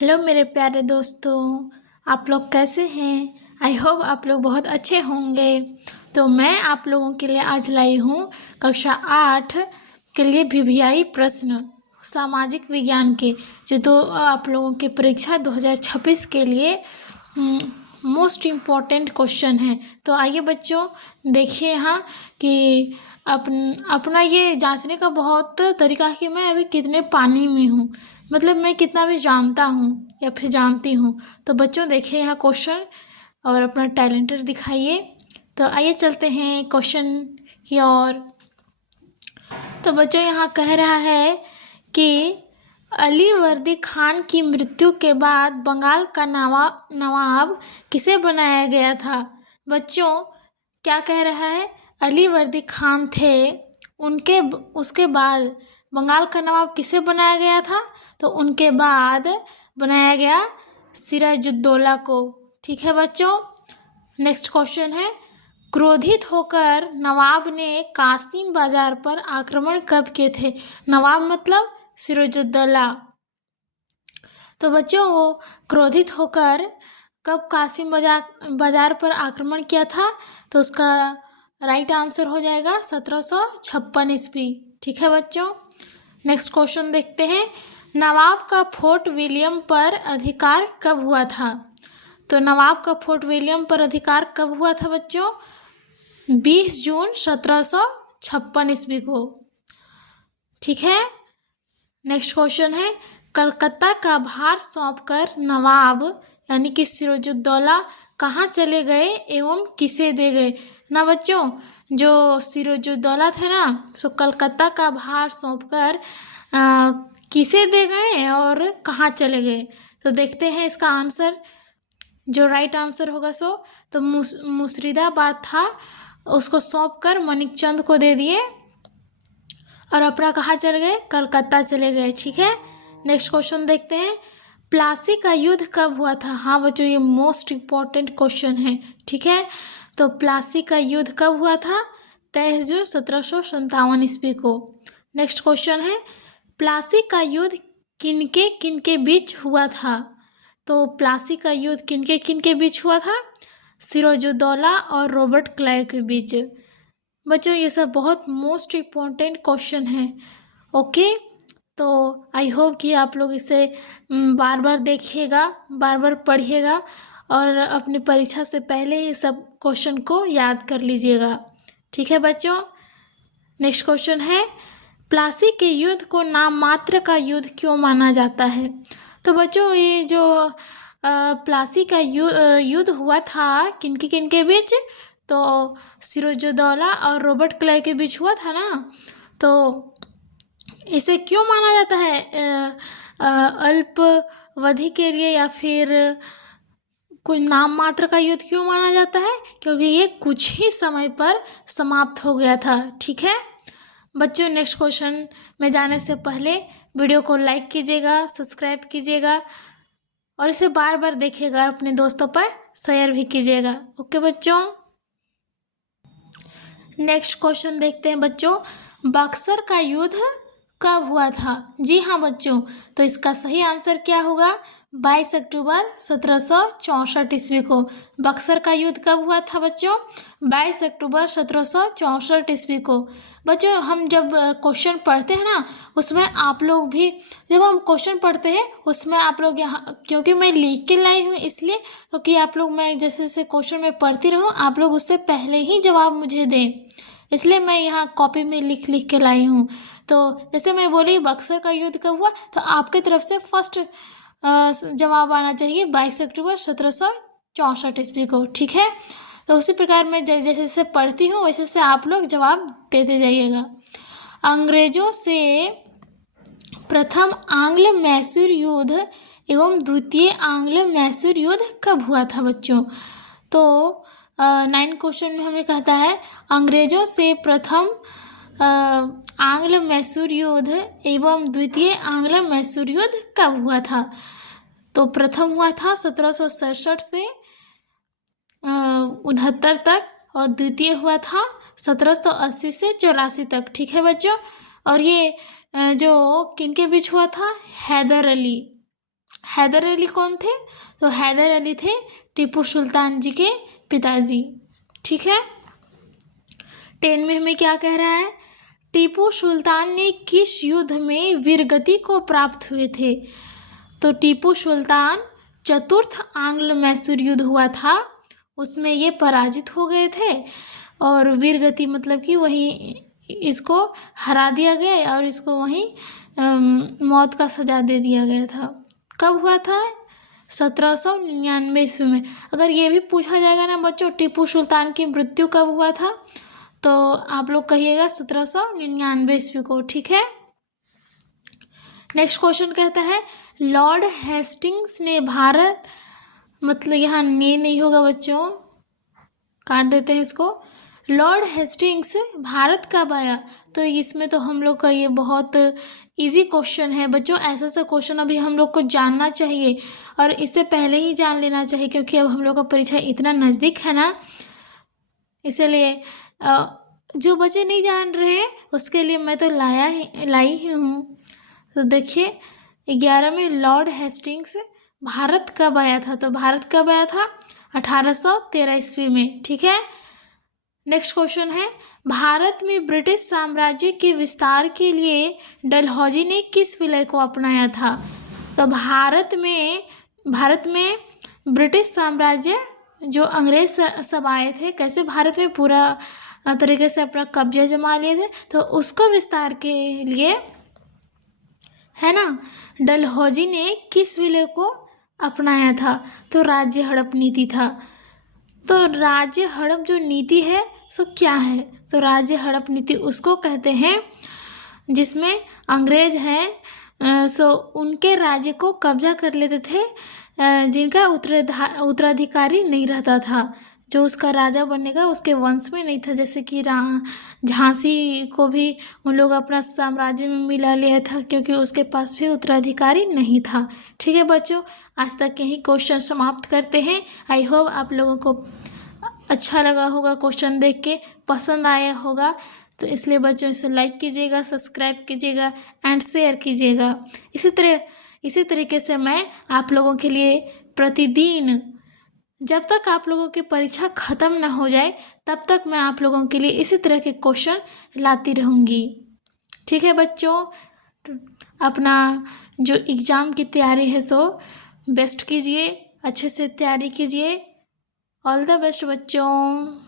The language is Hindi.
हेलो मेरे प्यारे दोस्तों, आप लोग कैसे हैं। आई होप आप लोग बहुत अच्छे होंगे। तो मैं आप लोगों के लिए आज लाई हूँ कक्षा 8 के लिए वीवीआई प्रश्न सामाजिक विज्ञान के, जो तो आप लोगों की परीक्षा 2026 के लिए मोस्ट इम्पॉर्टेंट क्वेश्चन है। तो आइए बच्चों, देखिए यहाँ कि अपना ये जांचने का बहुत तरीका है कि मैं अभी कितने पानी में हूँ, मतलब मैं कितना भी जानता हूँ या फिर जानती हूँ। तो बच्चों देखिए यहाँ क्वेश्चन और अपना टैलेंटेड दिखाइए। तो आइए चलते हैं क्वेश्चन की ओर। तो बच्चों यहाँ कह रहा है कि अली वर्दी खान की मृत्यु के बाद बंगाल का नवाब किसे बनाया गया था। बच्चों क्या कह रहा है, अली वर्दी खान थे, उसके बाद बंगाल का नवाब किसे बनाया गया था। तो उनके बाद बनाया गया सिराजुद्दौला को। ठीक है बच्चों, नेक्स्ट क्वेश्चन है, क्रोधित होकर नवाब ने कासिम बाजार पर आक्रमण कब किए थे। नवाब मतलब सिराजुद्दौला। तो बच्चों वो क्रोधित होकर कब कासिम बाजार पर आक्रमण किया था। तो उसका राइट आंसर हो जाएगा 1756 ईस्वी। ठीक है बच्चों, नेक्स्ट क्वेश्चन देखते हैं, नवाब का फोर्ट विलियम पर अधिकार कब हुआ था। तो नवाब का फोर्ट विलियम पर अधिकार कब हुआ था बच्चों, 20 जून 1756 ईस्वी को। ठीक है, नेक्स्ट क्वेश्चन है, कलकत्ता का भार सौंपकर नवाब यानी कि सिराजुद्दौला कहाँ चले गए एवं किसे दे गए। ना बच्चों, जो सिराजुद्दौला थे ना, सो कलकत्ता का भार सौंपकर किसे दे गए और कहाँ चले गए। तो देखते हैं इसका आंसर, जो राइट आंसर होगा सो तो मुर्शिदाबाद था, उसको सौंपकर मणिकचंद को दे दिए और अपना कहाँ चले गए, कलकत्ता चले गए। ठीक है, नेक्स्ट क्वेश्चन देखते हैं, प्लासी का युद्ध कब हुआ था। हाँ बच्चों, ये मोस्ट इम्पॉर्टेंट क्वेश्चन है। ठीक है, तो प्लासी का युद्ध कब हुआ था, 23 जून 1757 ईस्वी को। नेक्स्ट क्वेश्चन है, प्लासी का युद्ध किनके बीच हुआ था। तो प्लासी का युद्ध किनके बीच हुआ था, सिराजुद्दौला और रॉबर्ट क्लाइव के बीच। बच्चों ये सब बहुत मोस्ट इम्पॉर्टेंट क्वेश्चन है। ओके, तो आई होप कि आप लोग इसे बार बार देखिएगा, बार बार पढ़िएगा और अपनी परीक्षा से पहले ही सब क्वेश्चन को याद कर लीजिएगा। ठीक है बच्चों, नेक्स्ट क्वेश्चन है, प्लासी के युद्ध को नाम मात्र का युद्ध क्यों माना जाता है। तो बच्चों ये जो प्लासी का युद्ध हुआ था किनके बीच, तो सिराजुद्दौला और रॉबर्ट क्लाइव के बीच हुआ था ना। तो इसे क्यों माना जाता है, अल्पावधि के लिए या फिर कोई नाम मात्र का युद्ध क्यों माना जाता है, क्योंकि ये कुछ ही समय पर समाप्त हो गया था। ठीक है बच्चों, नेक्स्ट क्वेश्चन में जाने से पहले वीडियो को लाइक कीजिएगा, सब्सक्राइब कीजिएगा और इसे बार बार देखिएगा, अपने दोस्तों पर शेयर भी कीजिएगा। ओके बच्चों, नेक्स्ट क्वेश्चन देखते हैं बच्चों, बक्सर का युद्ध कब हुआ था। जी हाँ बच्चों, तो इसका सही आंसर क्या होगा, 22 अक्टूबर 1764 ईस्वी को। बक्सर का युद्ध कब हुआ था बच्चों, 22 अक्टूबर 1764 ईस्वी को। बच्चों हम जब क्वेश्चन पढ़ते हैं ना, उसमें आप लोग भी, जब हम क्वेश्चन पढ़ते हैं उसमें आप लोग यहाँ, क्योंकि मैं लिख के लाई हूँ इसलिए, क्योंकि आप लोग, मैं जैसे जैसे क्वेश्चन में पढ़ती रहूँ, आप लोग उससे पहले ही जवाब मुझे दें, इसलिए मैं यहाँ कॉपी में लिख के लाई हूँ। तो जैसे मैं बोली बक्सर का युद्ध कब हुआ, तो आपके तरफ से फर्स्ट जवाब आना चाहिए 22 अक्टूबर 1764 ईस्वी को। ठीक है, तो उसी प्रकार मैं जैसे जैसे पढ़ती हूँ वैसे से आप लोग जवाब देते जाइएगा। अंग्रेजों से प्रथम आंग्ल मैसूर युद्ध एवं द्वितीय आंग्ल मैसूर युद्ध कब हुआ था बच्चों। तो 9 क्वेश्चन में हमें कहता है, अंग्रेजों से प्रथम आंग्ल मैसूर युद्ध एवं द्वितीय आंग्ल मैसूर युद्ध कब हुआ था। तो प्रथम हुआ था 1767 से 69 तक और द्वितीय हुआ था 1780 से 84 तक। ठीक है बच्चों, और ये जो किनके बीच हुआ था, हैदर अली हैदर अली कौन थे? तो हैदर अली थे टीपू सुल्तान जी के पिताजी। ठीक है। 10 में हमें क्या कह रहा है? टीपू सुल्तान ने किस युद्ध में वीरगति को प्राप्त हुए थे? तो टीपू सुल्तान चतुर्थ आंग्ल मैसूर युद्ध हुआ था, उसमें ये पराजित हो गए थे और वीरगति मतलब कि वहीं इसको हरा दिया गया और इसको वहीं मौत का सजा दे दिया गया था। कब हुआ था? 1799 ईस्वी में। अगर ये भी पूछा जाएगा ना बच्चों, टीपू सुल्तान की मृत्यु कब हुआ था, तो आप लोग कहिएगा 1799 ईस्वी को। ठीक है। नेक्स्ट क्वेश्चन कहता है लॉर्ड हेस्टिंग्स ने भारत, मतलब यहाँ ने नहीं होगा बच्चों, काट देते हैं इसको। लॉर्ड हेस्टिंग्स भारत कब आया? तो इसमें तो हम लोग का ये बहुत इजी क्वेश्चन है बच्चों। ऐसा सा क्वेश्चन अभी हम लोग को जानना चाहिए और इससे पहले ही जान लेना चाहिए, क्योंकि अब हम लोग का परीक्षा इतना नज़दीक है ना, इसलिए जो बच्चे नहीं जान रहे हैं उसके लिए मैं तो लाई ही हूँ। तो देखिए 11 में लॉर्ड हेस्टिंग्स भारत कब आया था? तो भारत कब आया था? 1813 ईस्वी में। ठीक है। नेक्स्ट क्वेश्चन है भारत में ब्रिटिश साम्राज्य के विस्तार के लिए डलहौजी ने किस विलय को अपनाया था? तो भारत में ब्रिटिश साम्राज्य जो अंग्रेज सब आए थे, कैसे भारत में पूरा तरीके से अपना कब्जा जमा लिए थे, तो उसको विस्तार के लिए है ना, डलहौजी ने किस विलय को अपनाया था? तो राज्य हड़प नीति था। तो राज्य हड़प जो नीति है सो क्या है? तो राज्य हड़प नीति उसको कहते हैं जिसमें अंग्रेज हैं सो उनके राज्य को कब्जा कर लेते थे, जिनका उत्तराधिकारी नहीं रहता था, जो उसका राजा बनेगा उसके वंश में नहीं था। जैसे कि झांसी को भी उन लोग अपना साम्राज्य में मिला लिया था, क्योंकि उसके पास भी उत्तराधिकारी नहीं था। ठीक है बच्चों, आज तक यही क्वेश्चन समाप्त करते हैं। आई होप आप लोगों को अच्छा लगा होगा, क्वेश्चन देख के पसंद आया होगा। तो इसलिए बच्चों इसे लाइक कीजिएगा, सब्सक्राइब कीजिएगा एंड शेयर कीजिएगा। इसी तरीके से मैं आप लोगों के लिए प्रतिदिन, जब तक आप लोगों की परीक्षा ख़त्म ना हो जाए तब तक मैं आप लोगों के लिए इसी तरह के क्वेश्चन लाती रहूँगी। ठीक है बच्चों, अपना जो एग्ज़ाम की तैयारी है सो बेस्ट कीजिए, अच्छे से तैयारी कीजिए। ऑल द बेस्ट बच्चों।